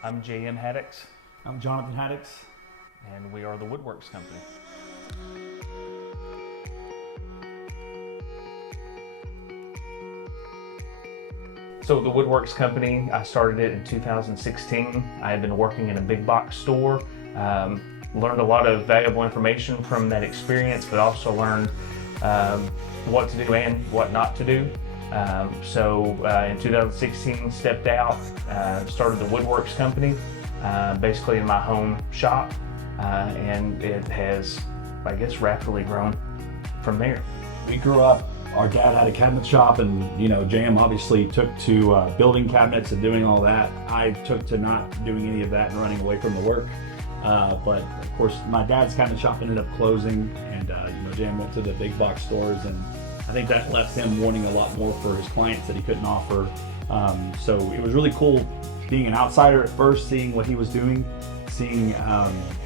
I'm J.M. Haddix, I'm Jonathan Haddix. and we are the WoodWorks Company. So the WoodWorks Company, I started it in 2016. I had been working in a big box store, learned a lot of valuable information from that experience, but also learned what to do and what not to do. In 2016, stepped out, started the WoodWorks Company, basically in my home shop, and it has, I guess, rapidly grown from there. We grew up, our dad had a cabinet shop, and JM obviously took to building cabinets and doing all that. I took to not doing any of that and running away from the work. But of course, my dad's cabinet shop ended up closing, and JM went to the big box stores, and I think that left him wanting a lot more for his clients that he couldn't offer. So it was really cool being an outsider at first, seeing what he was doing, seeing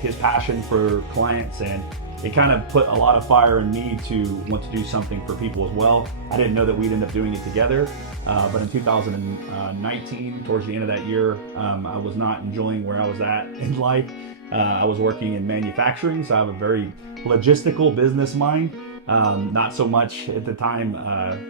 his passion for clients, and it kind of put a lot of fire in me to want to do something for people as well. I didn't know that we'd end up doing it together, but in 2019, towards the end of that year, I was not enjoying where I was at in life. I was working in manufacturing, so I have a very logistical business mind. Not so much at the time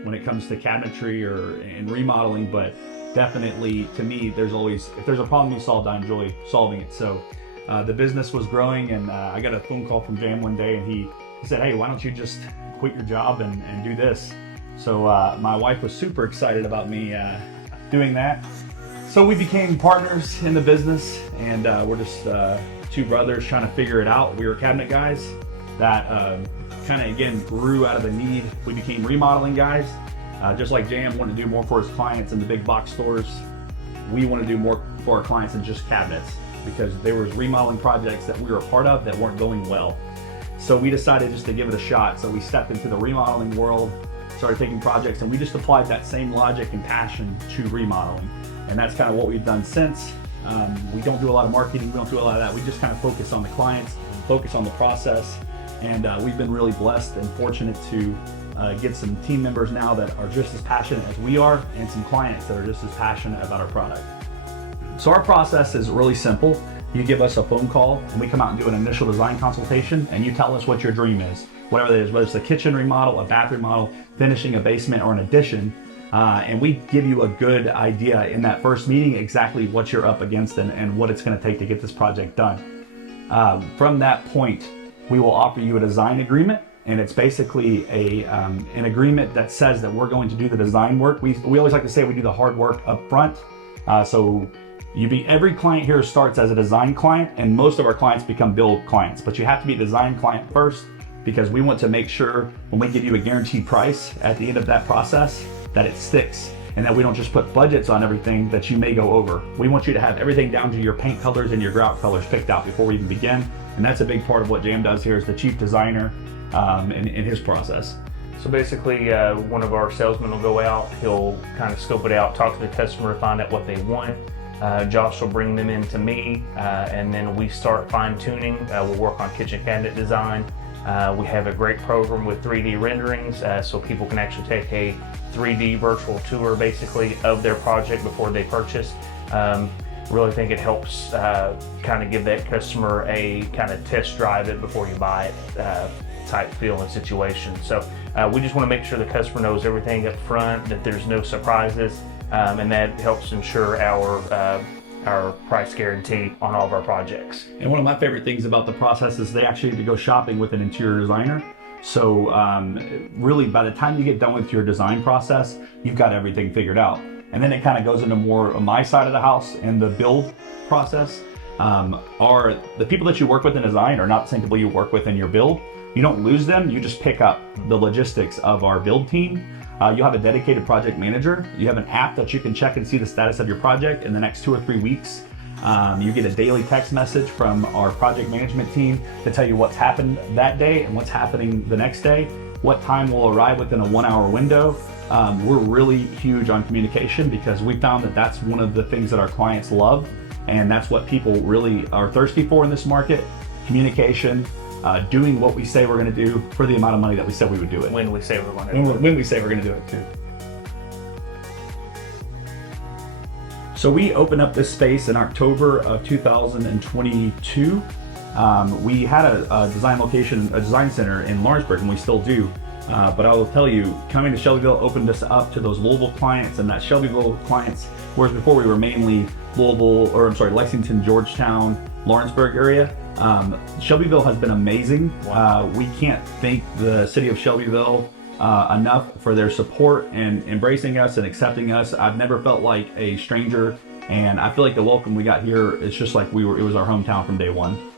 when it comes to cabinetry or in remodeling, but definitely to me, if there's a problem you solved, I enjoy solving it. So the business was growing, and I got a phone call from Jam one day, and he said, "Hey, why don't you just quit your job and do this?" So my wife was super excited about me doing that. So we became partners in the business, and we're just two brothers trying to figure it out. We were cabinet guys that kind of, again, grew out of the need. We became remodeling guys. Just like Jam wanted to do more for his clients in the big box stores, we want to do more for our clients than just cabinets, because there was remodeling projects that we were a part of that weren't going well. So we decided just to give it a shot. So we stepped into the remodeling world, started taking projects, and we just applied that same logic and passion to remodeling. And that's kind of what we've done since. We don't do a lot of marketing, we don't do a lot of that. We just kind of focus on the clients, focus on the process. And we've been really blessed and fortunate to get some team members now that are just as passionate as we are, and some clients that are just as passionate about our product. So our process is really simple. You give us a phone call, and we come out and do an initial design consultation, and you tell us what your dream is, whatever it is, whether it's a kitchen remodel, a bathroom remodel, finishing a basement, or an addition. And we give you a good idea in that first meeting exactly what you're up against and what it's going to take to get this project done. From that point, we will offer you a design agreement, and it's basically an agreement that says that we're going to do the design work. We always like to say we do the hard work up front. Every client here starts as a design client, and most of our clients become build clients, but you have to be a design client first, because we want to make sure when we give you a guaranteed price at the end of that process that it sticks, and that we don't just put budgets on everything that you may go over. We want you to have everything down to your paint colors and your grout colors picked out before we even begin. And that's a big part of what Jam does here as the chief designer in his process. So basically, one of our salesmen will go out, he'll kind of scope it out, talk to the customer, find out what they want. Josh will bring them in to me, and then we start fine tuning. We'll work on kitchen cabinet design. We have a great program with 3D renderings, so people can actually take a 3D virtual tour basically of their project before they purchase. Really think it helps kind of give that customer a kind of test drive it before you buy it type feel and situation. So we just want to make sure the customer knows everything up front, that there's no surprises, and that helps ensure our price guarantee on all of our projects. And one of my favorite things about the process is they actually get to go shopping with an interior designer. So really, by the time you get done with your design process, you've got everything figured out. And then it kind of goes into more of my side of the house in the build process. The people that you work with in design are not the same people you work with in your build. You don't lose them, you just pick up the logistics of our build team. You'll have a dedicated project manager. You have an app that you can check and see the status of your project in the next 2 or 3 weeks. You get a daily text message from our project management team to tell you what's happened that day and what's happening the next day, what time will arrive within a 1-hour window. We're really huge on communication, because we found that that's one of the things that our clients love, and that's what people really are thirsty for in this market: communication, doing what we say we're going to do for the amount of money that we said we would do it. When we say we're going to do it. When we say we're going to do it too. So we opened up this space in October of 2022. We had a design center in Lawrenceburg, and we still do. But I will tell you, coming to Shelbyville opened us up to those Louisville clients and that Shelbyville clients, whereas before we were mainly Lexington, Georgetown, Lawrenceburg area. Shelbyville has been amazing. Wow. We can't thank the city of Shelbyville enough for their support and embracing us and accepting us. I've never felt like a stranger, and I feel like the welcome we got here is just like it was our hometown from day one.